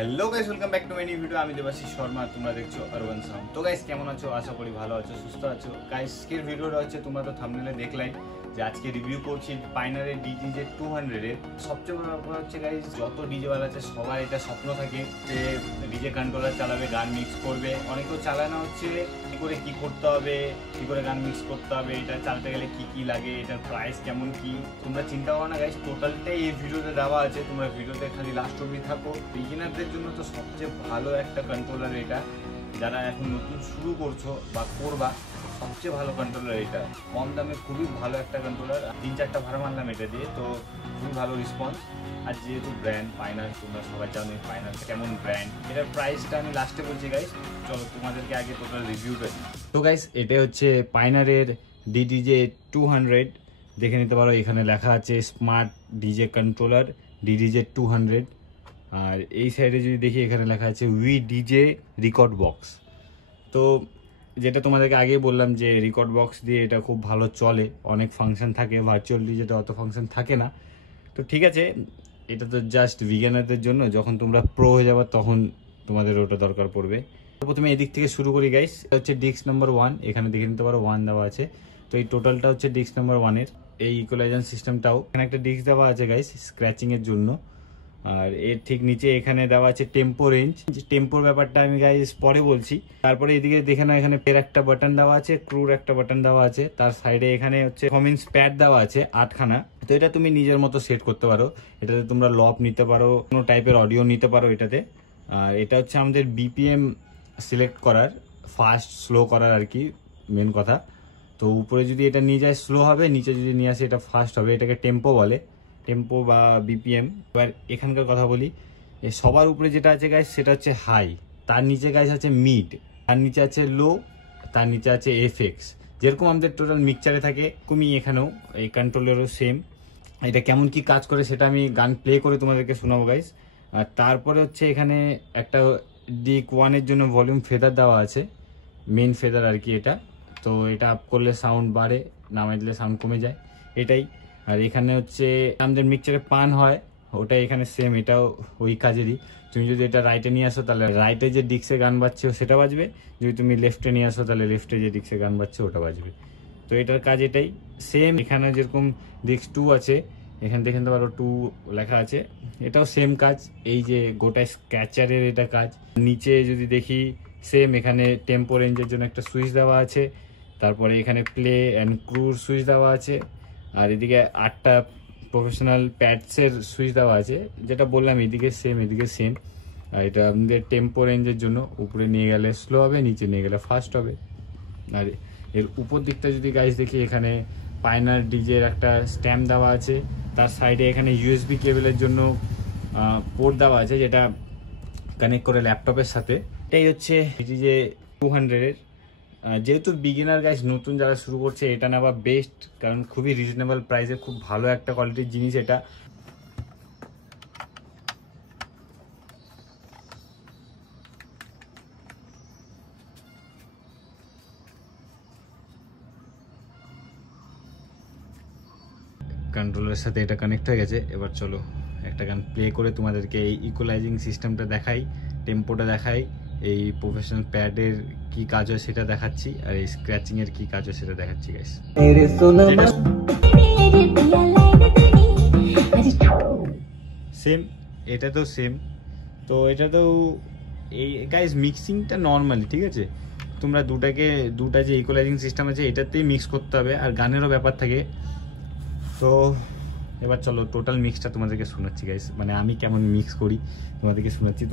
Hello guys, welcome back to my new video. আমি দেবাশিস শর্মা, তোমরা দেখছো আরবান সাউন্ড। তো গাইস, কেমন আছো? আশা করি ভালো আছো, সুস্থ আছো। গাইস, আজকের ভিডিওটা হচ্ছে, তোমরা তো থাম্বনেলে দেখলাই যে আজকে রিভিউ করছি পাইনারের ডিজে 200 এর। সবচেয়ে বড় ব্যাপার হচ্ছে গাইস, যত ডিজে ওয়ালা আছে সবার এটা স্বপ্ন থাকে যে ডিজে কন্ট্রোলার চালাবে, গান মিক্স করবে। অনেকেও চালানো হচ্ছে কি করে, কি করতে হবে, কি করে গান মিক্স করতে হবে, এটা চালাতে গেলে কি কি লাগে, এটার প্রাইস কেমন কি, তোমরা চিন্তা করো না গাইস। টোটালটাই এই ভিডিওতে দেওয়া আছে, তোমরা ভিডিওতে খালি লাস্ট অবধি থাকো। বিগিনারদের জন্য তো সবচেয়ে ভালো একটা কন্ট্রোলার এটা, যারা এখন নতুন শুরু করছো বা করবা, সবচেয়ে ভালো কন্ট্রোলার এটা। কম দামে খুবই ভালো একটা কন্ট্রোলার। 3-4টা ভাড়া মারলাম এটা দিয়ে, তো খুবই ভালো রেসপন্স। আর যেহেতু ব্র্যান্ড পাইনার, তোমরা সবাই জানো পাইনার কেমন ব্র্যান্ড। এটার প্রাইসটা আমি লাস্টে বলছি গাইস, চলো তোমাদেরকে আগে টোটাল রিভিউটা দিই। তো গাইস, এটা হচ্ছে পাইনারের ডিডিজে 200। দেখে নিতে পারো, এখানে লেখা আছে স্মার্ট ডিজে কন্ট্রোলার ডিডিজে 200। আর এই সাইডে যদি দেখি, এখানে লেখা আছে উই ডিজে রেকর্ড বক্স। তো যেটা তোমাদেরকে আগেই বললাম যে রেকর্ড বক্স দিয়ে এটা খুব ভালো চলে, অনেক ফাংশন থাকে। ভার্চুয়াল ডিজেতে অত ফাংশন থাকে না। তো ঠিক আছে, এটা তো জাস্ট বিগিনারদের জন্য। যখন তোমরা প্রো হয়ে যাবে তখন তোমাদের ওটা দরকার পড়বে। প্রথমে এদিক থেকে শুরু করি গাইস। এটা হচ্ছে ডিস্ক নাম্বার 1, এখানে দেখে নিতে পারো 1 দেওয়া আছে। তো এই টোটালটা হচ্ছে ডিস্ক নাম্বার 1-এর। এই ইকুয়ালাইজেশন সিস্টেমটাও এখানে একটা ডিস্ক দেওয়া আছে গাইস, স্ক্র্যাচিং এর জন্য। আর এর ঠিক নিচে এখানে দেওয়া আছে টেম্পো রেঞ্জ। টেম্পোর ব্যাপারটা আমি গাইস পরে বলছি। তারপরে এদিকে দেখে নাও, এখানে পের একটা বাটন দেওয়া আছে, ক্রুর একটা বাটন দেওয়া আছে। তার সাইডে এখানে হচ্ছে কমেন্টস প্যাড দেওয়া আছে 8খানা। তো এটা তুমি নিজের মতো সেট করতে পারো। এটাতে তোমরা লপ নিতে পারো, কোনো টাইপের অডিও নিতে পারো এটাতে। আর এটা হচ্ছে আমাদের বিপিএম সিলেক্ট করার, ফাস্ট স্লো করার আর কি মেন কথা। তো উপরে যদি এটা নিয়ে যায় স্লো হবে, নিচে যদি নিয়ে আসে এটা ফাস্ট হবে। এটাকে টেম্পো বলে, টেম্পো বা বিপিএম। এবার এখানকার কথা বলি, সবার উপরে যেটা আছে গাইস সেটা হচ্ছে হাই, তার নিচে গাইস আছে মিড, তার নিচে আছে লো, তার নিচে আছে এফএক্স। যেরকম আমাদের টোটাল মিক্সচারে থাকে, তুমি এখানেও এই কন্ট্রোলেরও সেম। এটা কেমন কি কাজ করে সেটা আমি গান প্লে করে তোমাদেরকে শোনাবো গাইস। আর তারপরে হচ্ছে এখানে একটা ডিক 1-এর জন্য ভলিউম ফেদার দেওয়া আছে, মেন ফেদার আর কি এটা। তো এটা আপ করলে সাউন্ড বাড়ে, নামাই দিলে সাউন্ড কমে যায়, এটাই। আর এখানে হচ্ছে আমাদের মিক্সচারে পান হয়, ওটা এখানে সেম, এটাও ওই কাজেরই। তুমি যদি এটা রাইটে নিয়ে আসো তাহলে রাইটে যে ডিক্সে গান বাজছে সেটা বাজবে, যদি তুমি লেফটে নিয়ে আসো তাহলে লেফটে যে ডিক্সে গান বাজছে ওটা বাজবে। তো এটার কাজ এটাই সেম। এখানে যেরকম ডিক্স 2 আছে, এখানে দেখে নিতে পারো 2 লেখা আছে, এটাও সেম কাজ। এই যে গোটা স্ক্র্যাচারের এটা কাজ। নিচে যদি দেখি সেম, এখানে টেম্পো রেঞ্জের জন্য একটা সুইচ দেওয়া আছে। তারপরে এখানে প্লে অ্যান্ড ক্রুর সুইচ দেওয়া আছে। আর এদিকে 8টা প্রফেশনাল প্যাডসের সুইচ দেওয়া আছে, যেটা বললাম এদিকে সেম এদিকে সেম। আর এটা আমাদের টেম্পো রেঞ্জের জন্য, উপরে নিয়ে গেলে স্লো হবে, নিচে নিয়ে গেলে ফাস্ট হবে। আর এর উপর দিকটা যদি গাইস দেখি, এখানে পাইনার ডিজের একটা স্ট্যাম্প দেওয়া আছে। তার সাইডে এখানে ইউএসবি কেবলের জন্য পোর্ট দেওয়া আছে, যেটা কানেক্ট করে ল্যাপটপের সাথে। এটাই হচ্ছে ডিজে 200-এর। যেহেতু বিগিনার গাইস, নতুন যারা শুরু করছে, এটা নেওয়া বেস্ট, কারণ খুবই রিজনেবল প্রাইসে খুব ভালো একটা কোয়ালিটির জিনিস এটা। কন্ট্রোলের সাথে এটা কানেক্ট হয়ে গেছে। এবার চলো একটা গান প্লে করে তোমাদেরকে এই ইকুয়ালাইজিং সিস্টেমটা দেখাই, টেম্পোটা দেখাই, এই প্রফেশনাল প্যাডের কি কাজ হয় সেটা দেখাচ্ছি, আর এই স্ক্র্যাচিং এর কি কাজ হয় সেটা দেখাচ্ছি গাইস। সেম, এটা তো সেম। তো এটা তো এই গাইস মিক্সিংটা নর্মালি ঠিক আছে। তোমরা দুটা যে ইকুয়ালাইজিং সিস্টেম আছে এটাতেই মিক্স করতে হবে, আর গানেরও ব্যাপার থাকে। তো এবার চলো টোটাল মিক্সটা তোমাদেরকে শোনাচ্ছি গাইস, মানে আমি কেমন মিক্স করি তোমাদেরকে শোনাচ্ছি।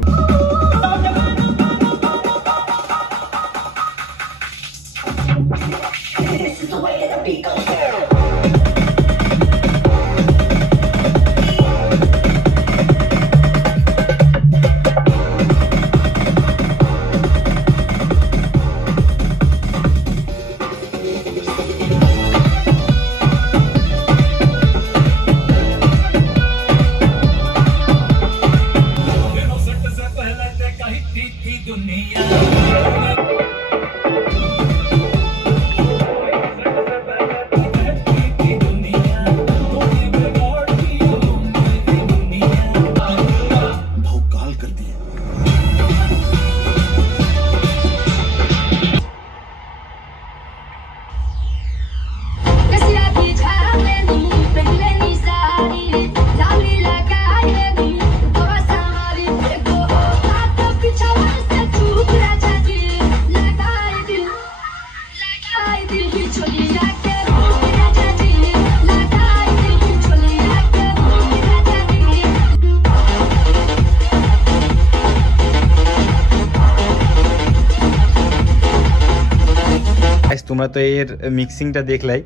তোমরা তো এর মিক্সিংটা দেখলাই,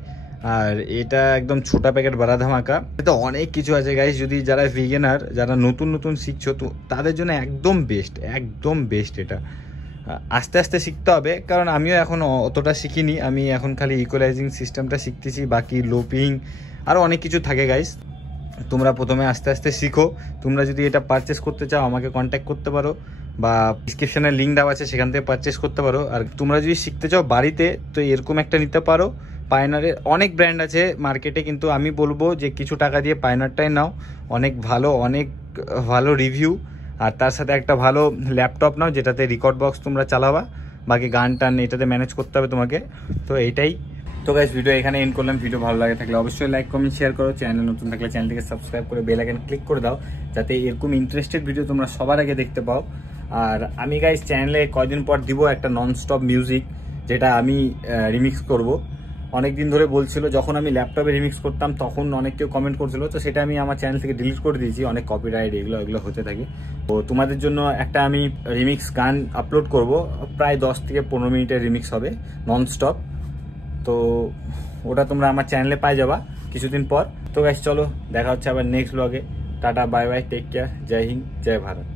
আর এটা একদম ছোটা প্যাকেট বাড়া ধামাকা। এটা অনেক কিছু আছে গাইস, যদি যারা ভিগেনার, যারা নতুন নতুন শিখছো, তো তাদের জন্য একদম বেস্ট এটা। আস্তে আস্তে শিখতে হবে, কারণ আমিও এখন অতটা শিখিনি, আমি এখন খালি ইকুয়ালাইজিং সিস্টেমটা শিখতেছি, বাকি লোপিং আরও অনেক কিছু থাকে গাইস। তোমরা প্রথমে আস্তে আস্তে শিখো। তোমরা যদি এটা পারচেস করতে চাও আমাকে কন্ট্যাক্ট করতে পারো, বা ডিসক্রিপশানে লিঙ্ক দেওয়া আছে, সেখান থেকে পারচেস করতে পারো। আর তোমরা যদি শিখতে চাও বাড়িতে, তো এরকম একটা নিতে পারো। পায়নারের অনেক ব্র্যান্ড আছে মার্কেটে, কিন্তু আমি বলবো যে কিছু টাকা দিয়ে পায়নারটাই নাও, অনেক ভালো রিভিউ, আর তার সাথে একটা ভালো ল্যাপটপ নাও যেটাতে রেকর্ড বক্স তোমরা চালাবা, বাকি গান টান এটাতে ম্যানেজ করতে হবে তোমাকে। তো এইটাই। তো গাইস, ভিডিও এখানে এন্ড করলাম। ভিডিও ভালো লাগে থাকলে অবশ্যই লাইক কমেন্ট শেয়ার করো, চ্যানেল নতুন থাকলে চ্যানেলটিকে সাবস্ক্রাইব করে বেল আইকন ক্লিক করে দাও, যাতে এরকম ইন্টারেস্টেড ভিডিও তোমরা সবার আগে দেখতে পাও। আর আমি গাইস চ্যানেলে কয়দিন পর দিব একটা নন স্টপ মিউজিক, যেটা আমি রিমিক্স করব। অনেক দিন ধরে বলছিল, যখন আমি ল্যাপটপে রিমিক্স করতাম তখন অনেক কেউ কমেন্ট করছিল, তো সেটা আমি আমার চ্যানেল থেকে ডিলিট করে দিয়েছি, অনেক কপিরাইট এগুলো হতে থাকে। তো তোমাদের জন্য একটা আমি রিমিক্স গান আপলোড করব, প্রায় 10 থেকে 15 মিনিটের রিমিক্স হবে নন স্টপ। তো ওটা তোমরা আমার চ্যানেলে পাই যাবা কিছুদিন পর। তো গাইস চলো, দেখা হচ্ছে আবার নেক্সট ব্লগে। Tata, bye bye, take care, Jai Hind, Jai Bharat.